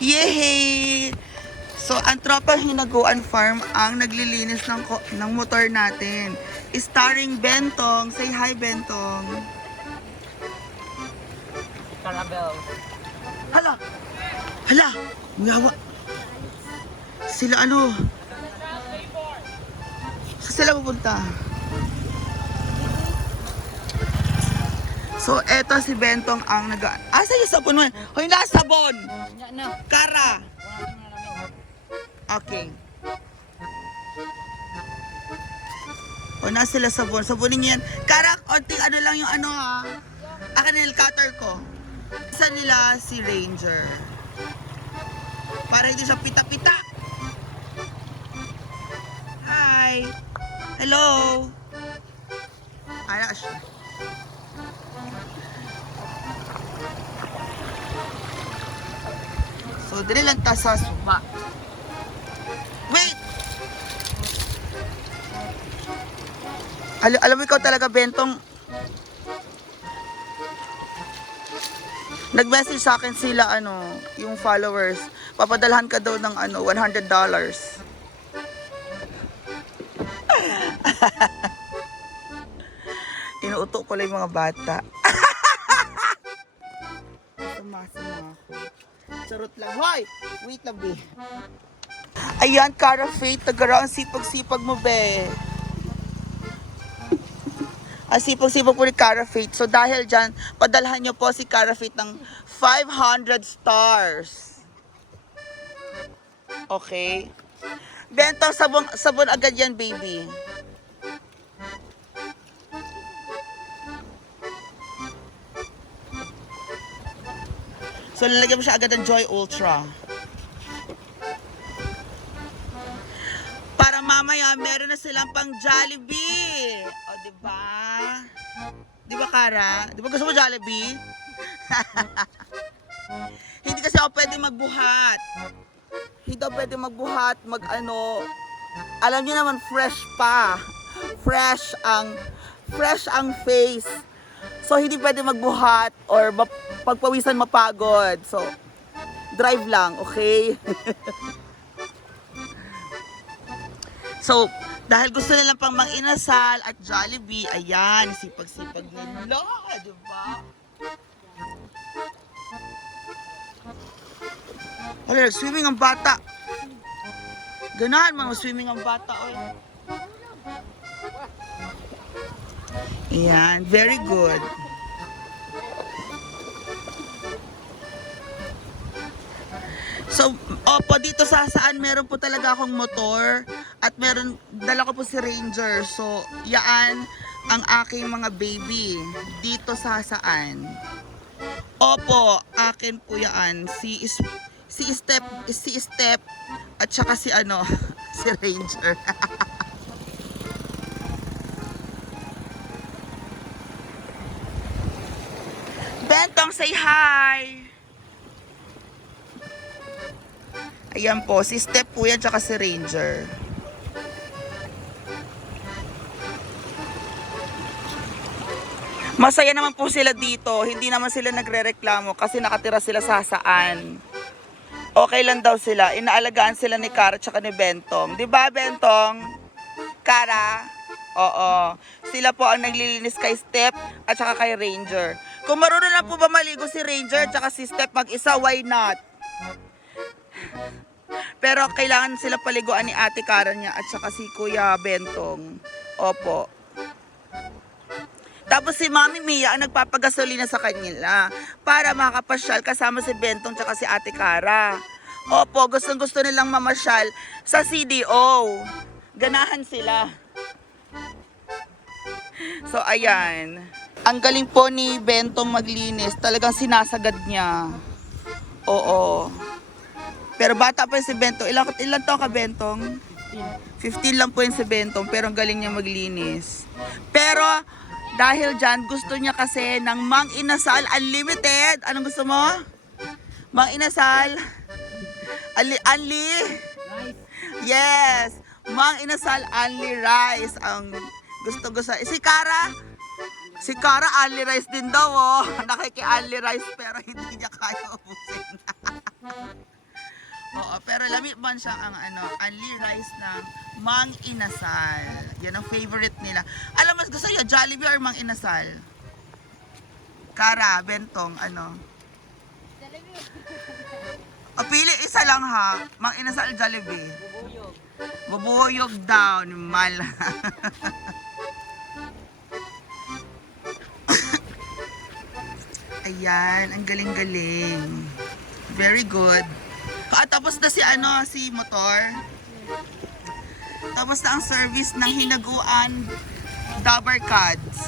Yehey! So, ang tropa Hinaguan Farm ang naglilinis ng motor natin. Starring Bentong. Say hi, Bentong. Carabel. Hala! Hala! Ngawa! Sila ano? Saan sila pupunta? So, eto si Bentong ang asa yung sabon mo? Hoy, nasabon! No. Kara! Okay. O, nasa sila sabon. Sabunin niyan. Kara, onting ano lang yung ano ha. Akin nail cutter ko. Isa nila si Ranger. Para hindi siya pita-pita. Hi! Hello! Ala siya. So, dili lang ta sa suba. Wait! Alam mo ikaw talaga, Bentong. Nag-message sa akin sila, yung followers. Papadalhan ka daw ng $100. Inuuto ko lang yung mga bata. Sumasama ako. Charot lang. Hoy! Wait lang, be. Ayan, Cara Faith. Tagara, ang sipag-sipag mo, be. Ang sipag-sipag po ni Cara Faith. So, dahil dyan, padalhan nyo po si Cara Faith ng 500 stars. Okay? Bento, sabon agad yan, baby. So, lalagyan mo siya agad ng Joy Ultra. Para mamaya, meron na silang pang Jollibee. O, diba? Diba, Kara? Diba gusto mo Jollibee? Hindi kasi ako pwede magbuhat. Hindi ako pwede magbuhat, alam niyo naman, fresh pa. Fresh ang face. So, hindi pwede magbuhat or pagpawisan mapagod. So, drive lang, okay? So, dahil gusto nilang pang mang-inasal at Jollibee, ayan, sipag-sipag nila, diba? Wala, swimming ang bata. Ganahan mga swimming ang bata, oy. Ayan, very good. So, opo, dito sa saan meron po talaga akong motor at dala ko po si Ranger. So, yaan ang aking mga baby dito sa saan. Opo, akin po yaan. Si Step at saka si si Ranger. Bentong, say hi! Ayan po, si Step po yan, tsaka si Ranger. Masaya naman po sila dito. Hindi naman sila nagre-reklamo kasi nakatira sila sa saan. Okay lang daw sila. Inaalagaan sila ni Cara tsaka ni Bentong. Di ba, Bentong? Cara? Oo. Sila po ang naglilinis kay Step at saka kay Ranger. Kung marunong lang po ba maligo si Ranger at saka si Step mag-isa, why not? Pero kailangan sila paliguan ni Ate Cara niya at saka si Kuya Bentong. Opo. Tapos si Mami Mia ang nagpapagasolina sa kanila para makapasyal kasama si Bentong tsaka si Ate Cara. Opo, gustong-gusto nilang mamasyal sa CDO. Ganahan sila. So, ayan. Ang galing po ni Bentong maglinis. Talagang sinasagad niya. Oo. Pero bata pa si Bentong. Ilan taon ka, Bentong? 15 lang po yun si Bentong, pero ang galing niya maglinis. Pero, dahil dyan, gusto niya kasi ng Mang Inasal Unlimited. Anong gusto mo? Mang Inasal? Unli? Yes! Mang Inasal Unli Rice. Ang gusto. Si Cara? Si Cara, Unli Rice din daw, oh. Nakiki-Unli Rice, pero hindi niya kaya ubusin. Oo, pero lami man siya ang only rice ng Mang Inasal. Yan ang favorite nila. Alam mas gusto niyo Jollibee or Mang Inasal? Kara, Bentong, O pili isa lang ha. Mang Inasal, Jollibee. Bubuyog. Bubuyog daw ni Mal. Ayan, ang galing-galing. Very good. Tapos na si motor. Tapos na ang service ng hinaguan Dabber Cuts.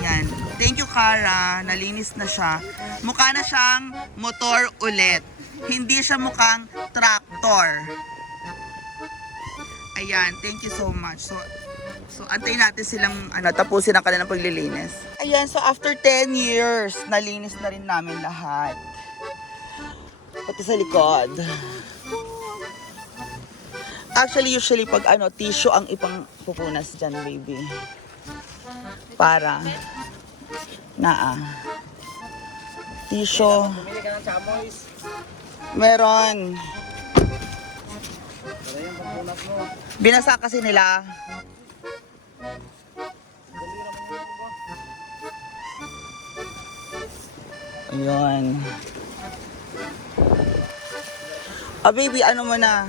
Yan. Thank you, Cara. Nalinis na siya. Mukha na siyang motor ulit. Hindi siya mukhang tractor. Ayan. Thank you so much. So antayin natin silang tapusin ang kanilang paglilinis. Ayan. So, after 10 years, nalinis na rin namin lahat. Pati sa likod. Actually, usually pag tissue ang ipang pupunas dyan, baby. Para tissue. Bumili ka ng chamois. Meron. Para yung pagpunat mo. Binasa kasi nila. Ayun. Baby, mo na?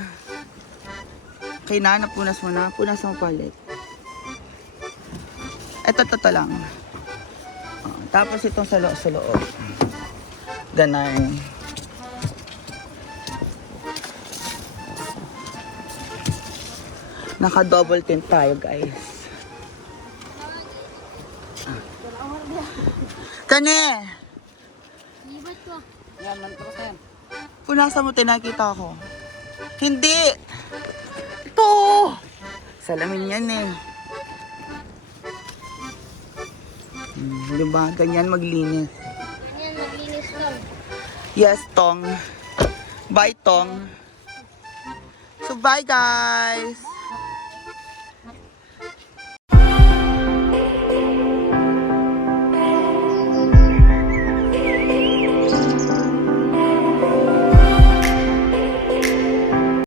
Okay na, napunas mo na. Punas mo palit. Ito lang. Tapos itong sa loob. Ganon. Naka-double tint tayo, guys. Kani! Libat ko. Yan, mantos na yan. Punasan mo, tinakita ko. Hindi! Ito! Salamin yan eh. Diba? Ganyan maglinis. Ganyan, maglinis lang. Yes, Tong. Bye, Tong. So, bye, guys!